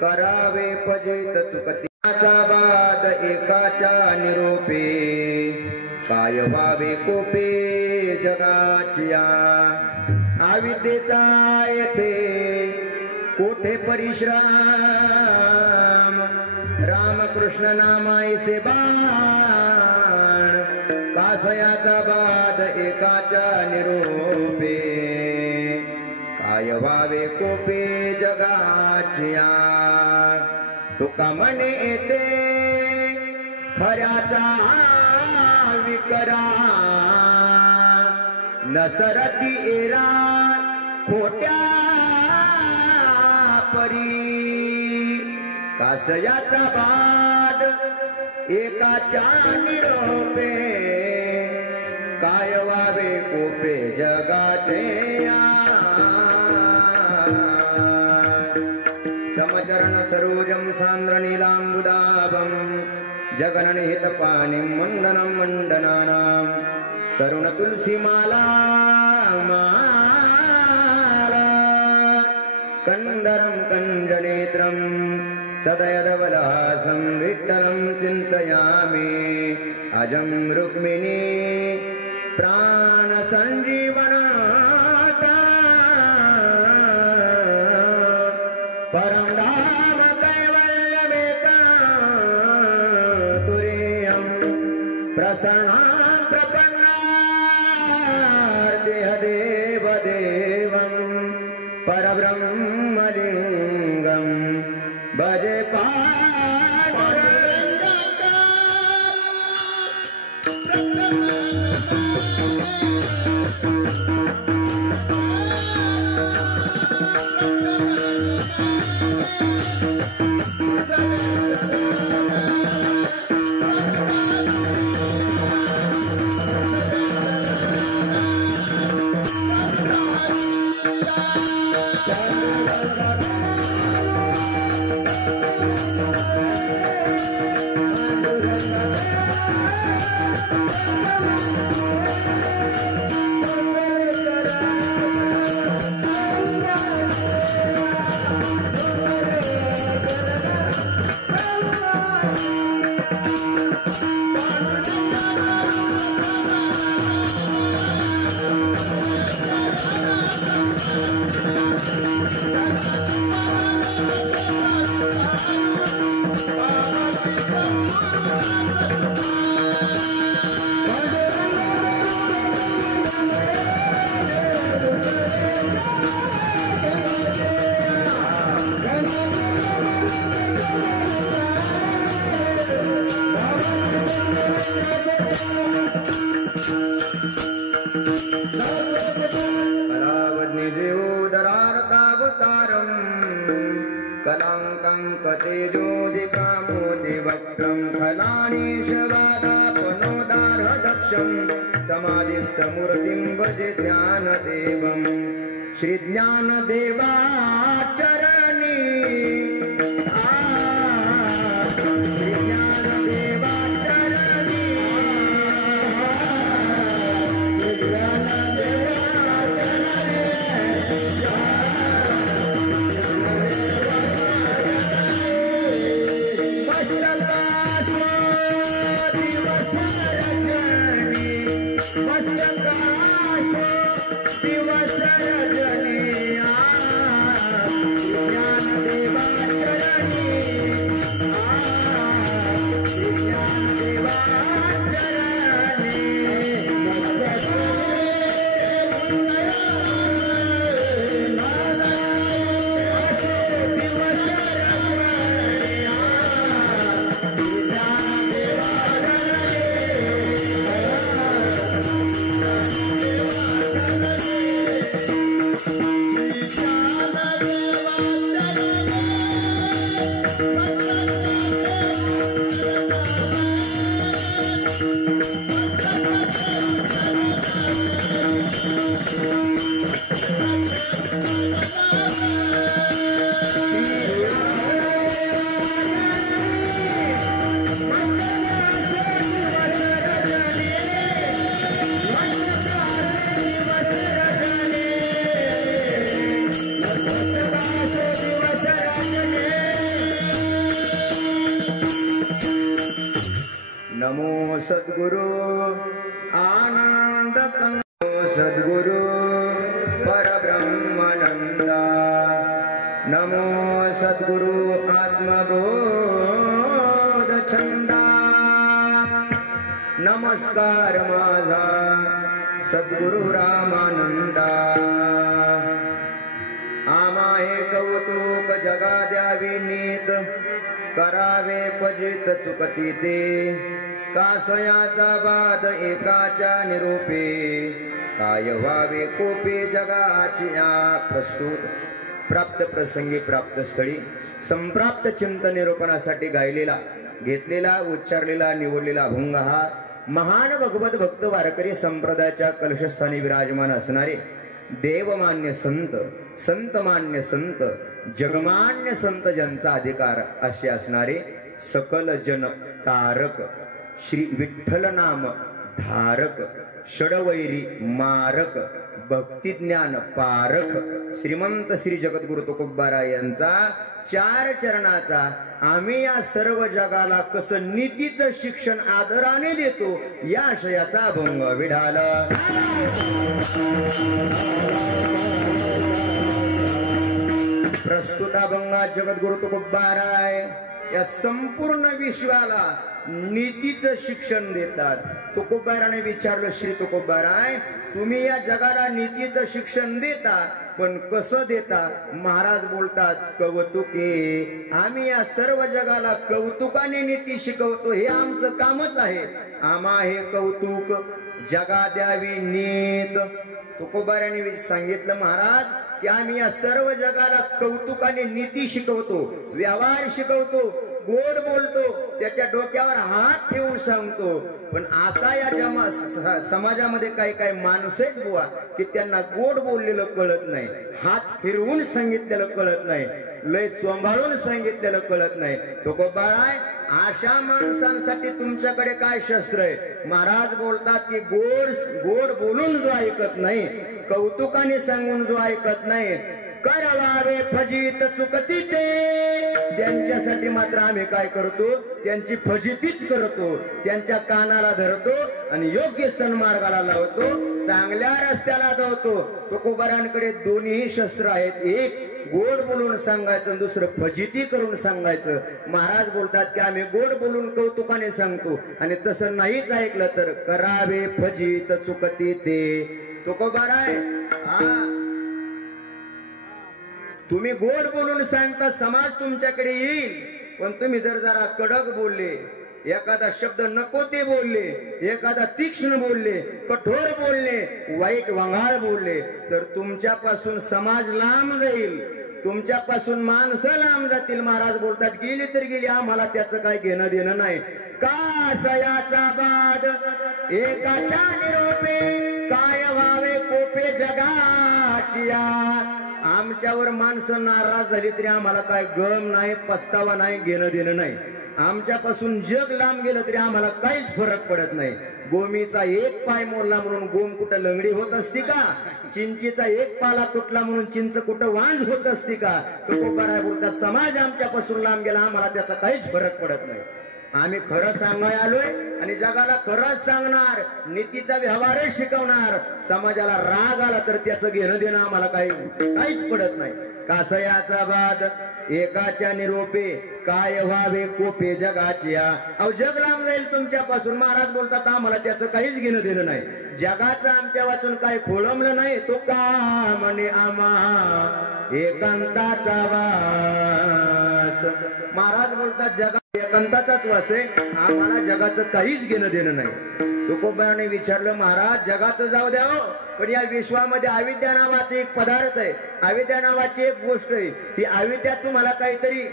करावे पजित चुकतीचा बाद एकाच्या निरोपे काय व्हावे कोपे जगाचिया आविद्येचा येथे कोठे परिश्रम रामकृष्ण नामाईसे बाण कासयाचा बाद एकाच्या निरोपे काय व्हावे कोपे जगाचिया तुका म्हणे येते खऱ्याचा विकरा नसरती एरा खोट्या परी कासयाचा बाद एकाच्या निरोपे काय व्हावे कोपे जगाचे समज चरण सरोजं सान्द्रनीलाम्बुदाभं जगननिहितपाणिं मण्डनं मण्डनानां तरुणतुलसीमाला कंदरं कंजनेत्रं सदयदवलासं विठ्ठलं चिन्तयामि अजं रुक्मिणी प्राणसञ्जीवनाता परं धाम कैवल्यमेकातुरीयं प्रसन्ना देवदेवं परब्रह्मलिङ्गं भजे समाधिस्थमूर्तिं भजे ध्यानदेवं श्रीज्ञानदेवाचरणी श्रीज्ञानदेवाचरणी नमो सद्गुरु आनंद सद्गुरु परब्रह्मानंदा नमो सद्गुरु आत्मबोध छंदा नमस्कार माझा सद्गुरु रामानंदा आमा हे कौतुक जगा द्यावी नीत करावे पजित चुकती ते कासयाचा बाद एकाच्या निरूपे काय व्हावे कोपे जगाची प्रस्तुत प्राप्त प्रसंगी प्राप्त स्थळी संप्राप्त चिंतन निरूपणासाठी गायलेला घेतलेला उच्चारलेला निवडलेला अभंग हा महान भगवत भक्त वारकरी संप्रदायाच्या कलशस्थानी विराजमान असणारे देवमान्य संत संतमान्य संत जगमान्य संत ज्यांचा अधिकार असे असणारे सकल जन तारक श्री विठ्ठल नाम धारक षडवैरी मारक भक्ती ज्ञान पारख श्रीमंत श्री जगद्गुरु तुकोबारा यांचा 4 चरणाचा आम्ही या सर्व जगाला कसं नीतीचं शिक्षण आदराने देतो या आशयाचा अभंग विढाला। प्रस्तुत अभंगात जगद्गुरु तुकोबाराय या संपूर्ण विश्वाला नीतीचं शिक्षण देतात। तुकोबाराने विचारलं, श्री तुकोबाराय तुम्ही या जगाला नीतीचं शिक्षण देता पण कसं देता? महाराज बोलतात, कौतुके आम्ही या सर्व जगाला कौतुकाने नीती शिकवतो, हे आमचं कामच आहे। आम्हा हे कौतुक जगा द्यावी नीत। तुकोबाराने सांगितलं, महाराज की आम्ही या सर्व जगाला कौतुकाने नीती शिकवतो, व्यवहार शिकवतो, गोड बोलतो, त्याच्या डोक्यावर हात ठेवून सांगतो। पण असा या समाजामध्ये काही काही माणसेच बुवा की त्यांना गोड बोललेलं कळत नाही, हात फिरवून सांगितलेलं कळत नाही, लय चोंबाळून सांगितलेलं कळत नाही। तुकोबाराय अशा माणसांसाठी तुमच्याकडे काय शस्त्र आहे? महाराज बोलतात की गोड बोलून जो ऐकत नाही, कौतुकाने सांगून जो ऐकत नाही, करावे फजित चुकती ते, त्यांच्यासाठी मात्र आम्ही काय करतो? त्यांची फजितीच करतो, त्यांच्या कानाला धरतो आणि योग्य सन्मार्गाला लावतो, चांगल्या रस्त्याला धावतो। तुकोबारांकडे दोन्ही शस्त्र आहेत, एक गोड बोलून सांगायचं, दुसरं फजिती करून सांगायचं। महाराज बोलतात की आम्ही गोड बोलून कौतुकाने सांगतो आणि तसं नाहीच ऐकलं तर करावे फजित चुकती ते। तुकोबाराय तुम्ही गोड बोलून सांगता, समाज तुमच्याकडे येईल, पण तुम्ही जरा कडक बोलले, एखादा शब्द नको ते बोलले, एखादा तीक्ष्ण बोलले, कठोर बोलले, वाईट वंगाळ बोलले तर तुमच्यापासून समाज लांब जाईल, तुमच्यापासून माणसं लांब जातील। महाराज बोलतात गेली तर गेली, आम्हाला त्याचं काय घेणं देणं नाही। कासयाचा बाद एकाच्या निरोपे, काय व्हावे कोपे जगाचिया। आमच्यावर माणसं नाराज झाली तरी आम्हाला काय गम नाही, पस्तावा नाही, घेणं देणं नाही। आमच्यापासून जग लांब गेलं तरी आम्हाला काहीच फरक पडत नाही। गोमीचा एक पाय मोडला म्हणून गोम कुठं लंगडी होत असती का? चिंचीचा एक पाला तुटला म्हणून चिंच कुठं वांज होत असती का? तुकोबाराय बोलतात समाज आमच्यापासून लांब गेला, आम्हाला त्याचा काहीच फरक पडत नाही। आम्ही खरं सांगायला आलोय आणि जगाला खरंच सांगणार, नीतीचा व्यवहारच शिकवणार। समाजाला राग आला तर त्याचं घेणं देणं आम्हाला काहीच पडत नाही। कासयाचा बाद एकाच्या निरोपे, काय व्हावे कोपे जगाचिया। अहो जग लांब जाईल तुमच्यापासून, महाराज बोलतात आम्हाला त्याचं काहीच घेणं देणं नाही। जगाचं आमच्या वाचून काय खोळंबलं नाही, तो का म्हणे आम्हा एकांताचा वास। महाराज बोलतात जगा एकांताचाच वास आहे, आम्हाला जगाचं काहीच घेणं देणं नाही। तुकोबाराने विचारलं, महाराज जगाचं जाऊ द्या हो, पण या विश्वामध्ये अविद्या नावाचा एक पदार्थ आहे, अविद्या नावाची एक गोष्ट आहे, ती अविद्या तुम्हाला काहीतरी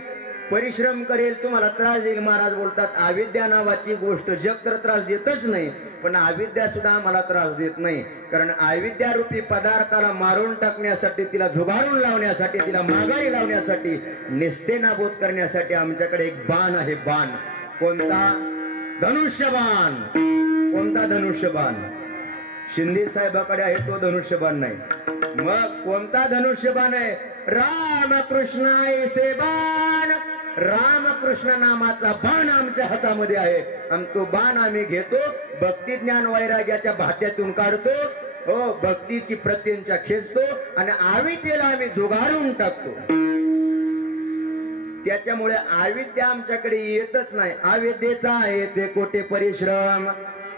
परिश्रम करेल, तुम्हाला त्रास देईल। महाराज बोलतात अविद्या नावाची गोष्ट जग तर त्रास देतच नाही, पण अविद्या सुद्धा आम्हाला त्रास देत नाही, कारण अविद्या रूपी पदार्थाला मारून टाकण्यासाठी, तिला झुगारून लावण्यासाठी, तिला माघारी लावण्यासाठी, निस्तेनाबूत करण्यासाठी आमच्याकडे एक बाण आहे। बाण कोणता? धनुष्यबाण। कोणता धनुष्यबाण? शिंदे साहेबाकडे आहे तो धनुष्यबाण नाही, मग कोणता धनुष्यबाण आहे? रामकृष्ण ऐसे बाण, रामकृष्ण नामाचा बाण आमच्या हातामध्ये आहे आणि तो बाण आम्ही घेतो, भक्ती ज्ञान वैराग्याच्या भात्यातून काढतो, हो भक्तीची प्रत्यंचा खेचतो आणि अविद्येला आम्ही झुगारून टाकतो। त्याच्यामुळे अविद्या आमच्याकडे येतच नाही। अविद्येचा आहे ते कोटे परिश्रम,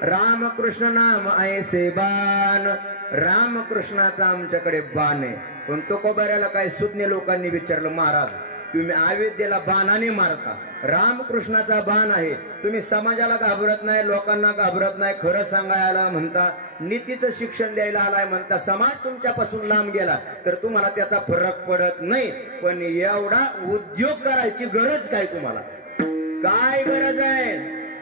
रामकृष्ण नाम ऐसे बाण, रामकृष्णाचा आमच्याकडे बाण आहे। पण तुकोबाराला काय सुज्ञ लोकांनी विचारलं, महाराज तुम्ही अविद्येला बाणाने मारता, रामकृष्णाचा बाण आहे, तुम्ही समाजाला घाबरत नाही, लोकांना घाबरत नाही, खरं सांगायला म्हणता, नीतीचं शिक्षण द्यायला आलाय म्हणता, समाज तुमच्यापासून लांब गेला तर तुम्हाला त्याचा फरक पडत नाही, पण एवढा उद्योग करायची गरज काय? तुम्हाला काय गरज आहे?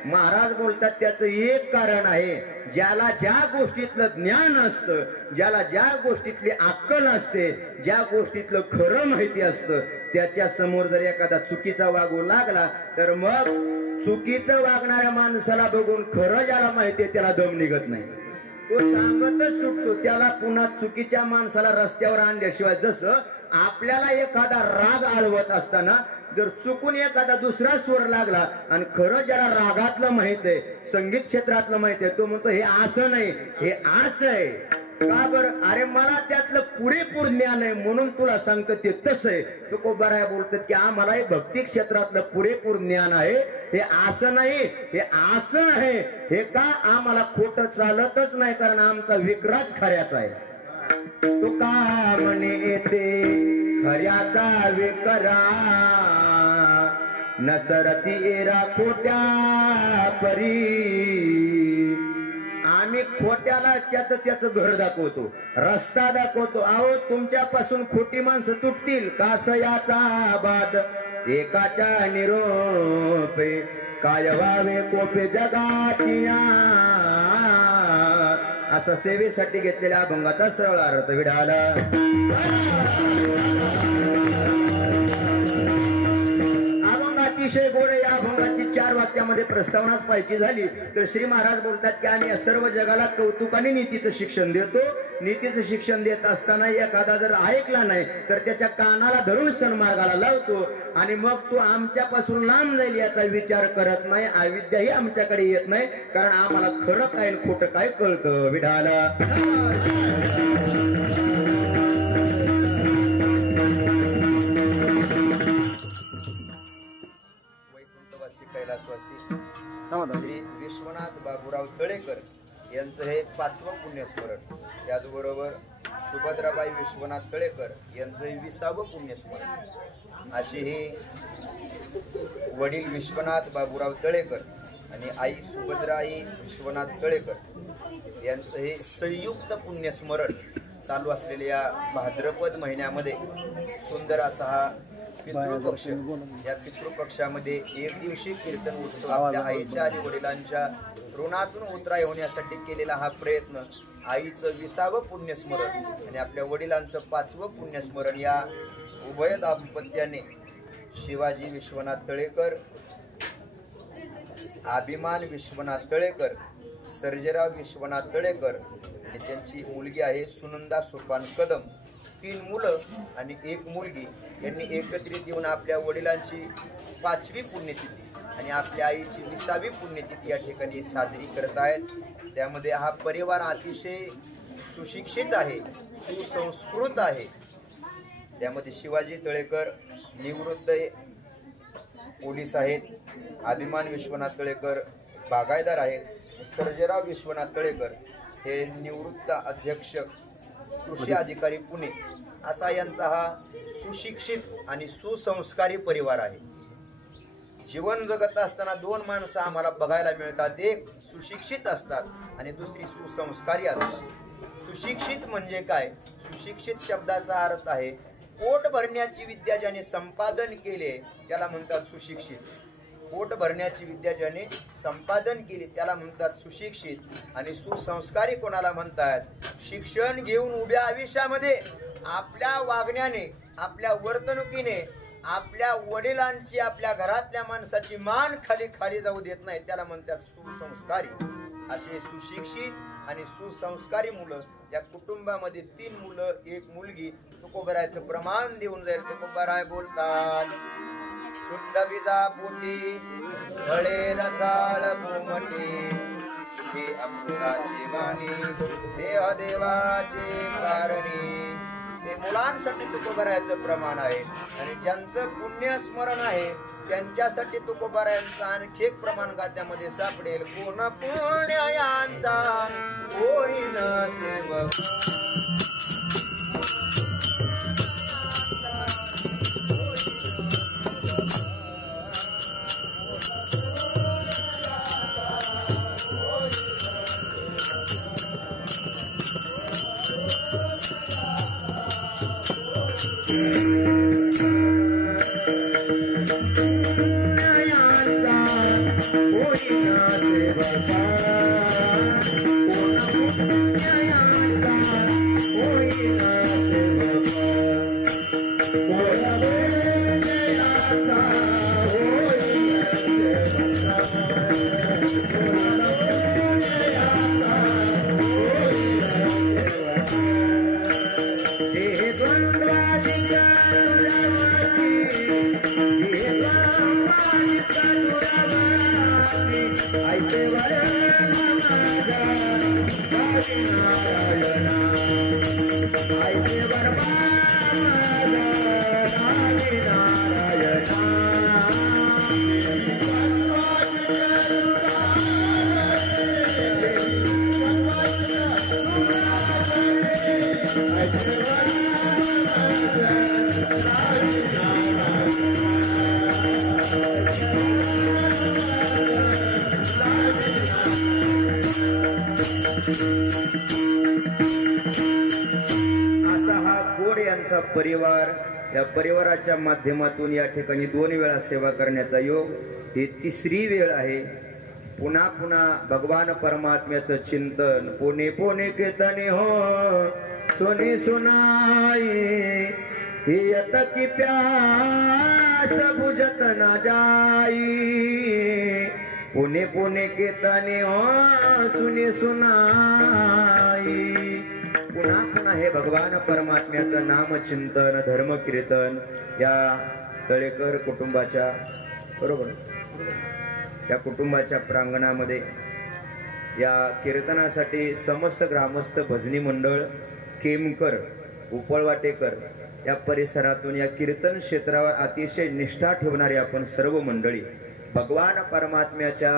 महाराज बोलतात त्याचं एक कारण आहे, ज्याला ज्या गोष्टीतलं ज्ञान असतं, ज्याला ज्या गोष्टीतली अक्कल असते, ज्या गोष्टीतलं खरं माहिती असतं, त्याच्या समोर जर एखादा चुकीचा वागू लागला तर मग चुकीचं वागणाऱ्या माणसाला बघून खरं ज्याला माहितीये त्याला दम निघत नाही, तो सांगतच सुटतो. त्याला पुन्हा चुकीच्या माणसाला रस्त्यावर आणल्याशिवाय, जसं आपल्याला एखादा राग आळवत असताना जर चुकून एखादा दुसरा स्वर लागला आणि खरं ज्याला रागातलं माहित आहे, संगीत क्षेत्रातलं माहित आहे, तो म्हणतो हे असं नाही, हे असं आहे. का बरं? अरे मला त्यातलं पुरेपूर ज्ञान आहे म्हणून तुला सांगतो ते तसं आहे. तो कोबाराया बोलतात की आम्हाला भक्ती क्षेत्रातलं पुरेपूर ज्ञान आहे, हे असं नाही, हे असं आहे. हे का? आम्हाला खोटं चालतच नाही, कारण आमचा विक्राच खऱ्याचा आहे. तो का म्हणे येते खऱ्याचा विकरा, नसरती एरा खोट्या परी. आम्ही खोट्याला त्याचं घर दाखवतो, रस्ता दाखवतो. अहो तुमच्यापासून खोटी माणसं तुटतील कास याचा बाद, एकाच्या निरोपे काय व्हावे कोपे जगाचिया. असा सेवेसाठी घेतलेल्या अभंगाचा सरळ अर्थ विडाला. अतिशय गोड या अभंगाची 4 वाक्यामध्ये प्रस्तावनाच पाहिजे झाली तर श्री महाराज बोलतात की आम्ही सर्व जगाला कौतुकाने नीतीचं शिक्षण देतो. नीतीचं शिक्षण देत असताना एखादा जर ऐकला नाही तर त्याच्या कानाला धरून सन्मार्गाला लावतो आणि मग तो आमच्यापासून लांब जाईल याचा विचार करत नाही. अविद्याही आमच्याकडे येत नाही, कारण आम्हाला खरं काय खोटं काय कळतं. विडाला कैलासवासी श्री विश्वनाथ बाबूराव तळेकर यांचं हे 5वं पुण्यस्मरण. त्याचबरोबर सुभद्राबाई विश्वनाथ तळेकर यांचं 20वं पुण्यस्मरण. अशी ही वडील विश्वनाथ बाबूराव तळेकर आणि आई सुभद्राई विश्वनाथ तळेकर यांचं हे संयुक्त पुण्यस्मरण चालू असलेल्या या भाद्रपद महिन्यामध्ये सुंदर असा हा पितृपक्ष. या पितृपक्षामध्ये एक दिवशी कीर्तन उत्सव आपल्या आईच्या आणि वडिलांच्या ऋणातून उतराई होण्यासाठी केलेला हा प्रयत्न, आईचं 20वं पुण्यस्मरण आणि आपल्या वडिलांचं 5वं पुण्यस्मरण, या उभय दाम्पत्याने शिवाजी विश्वनाथ तळेकर, अभिमान विश्वनाथ तळेकर, सर्जेराव विश्वनाथ तळेकर आणि त्यांची मुलगी आहे सुनंदा सोपान कदम, 3 मुलं आणि 1 मुलगी यांनी एकत्रित येऊन आपल्या वडिलांची 5वी पुण्यतिथी आणि आपल्या आईची 20वी पुण्यतिथी या ठिकाणी साजरी करत आहेत. त्यामध्ये हा परिवार अतिशय सुशिक्षित आहे, सुसंस्कृत आहे. त्यामध्ये शिवाजी तळेकर निवृत्त पोलीस आहेत, अभिमान विश्वनाथ तळेकर बागायतदार आहेत, सर्जेराव विश्वनाथ तळेकर हे निवृत्त अध्यक्ष कृषी अधिकारी पुणे, असा यांचा हा सुशिक्षित आणि सुसंस्कारी परिवार आहे. जीवन जगत असताना 2 माणसं आम्हाला बघायला मिळतात, एक सुशिक्षित असतात आणि दुसरी सुसंस्कारी असतात. सुशिक्षित म्हणजे काय? सुशिक्षित शब्दाचा अर्थ आहे पोट भरण्याची विद्या ज्याने संपादन केले त्याला म्हणतात सुशिक्षित. पोट भरण्याची विद्या ज्याने संपादन केली त्याला म्हणतात सुशिक्षित. आणि सुसंस्कारी कोणाला म्हणतात? शिक्षण घेऊन उभ्या आयुष्यामध्ये आपल्या वागण्याने, आपल्या वर्तणुकीने आपल्या वडिलांची, आपल्या घरातल्या माणसाची मान खाली जाऊ देत नाही त्याला म्हणतात सुसंस्कारी. असे सुशिक्षित आणि सुसंस्कारी मुलं या कुटुंबामध्ये 3 मुलं 1 मुलगी तुकोबरायचं प्रमाण देऊन जाईल. तुकोबराय बोलतात शुद्ध बीजा पोटी फळे रसाळ कोमटी, हे अमृताची वाणी देह देवाचे कारणी. हे मुलांसाठी तुकोबरायचं प्रमाण आहे आणि ज्यांचं पुण्य स्मरण आहे त्यांच्यासाठी तुकोबरायांचं आणखी एक प्रमाण गात्यामध्ये सापडेल. पूर्ण पुण्यायांचा होईन सेवक. होईना सेवका होईना ऐसे असा हा गोड यांचा परिवार, या परिवाराच्या माध्यमातून या ठिकाणी 2 वेळा सेवा करण्याचा योग, ही 3री वेळ आहे. पुन्हा पुन्हा भगवान परमात्म्याचं चिंतन, पुणे पुणे कीर्तने हो सोनी सुनाई, ही यत की प्यास बुझत न जाई, पुणे पुणे कीर्तने हो सुने सुनाई. पुन्हा पुन्हा हे भगवान परमात्म्याचं नाम चिंतन, धर्म कीर्तन या तळेकर कुटुंबाच्या बरोबर या कुटुंबाच्या प्रांगणामध्ये या कीर्तनासाठी समस्त ग्रामस्थ, भजनी मंडळ, केमकर, उपळवाटेकर या परिसरातून या कीर्तन क्षेत्रावर अतिशय निष्ठा ठेवणारी आपण सर्व मंडळी भगवान परमात्म्याच्या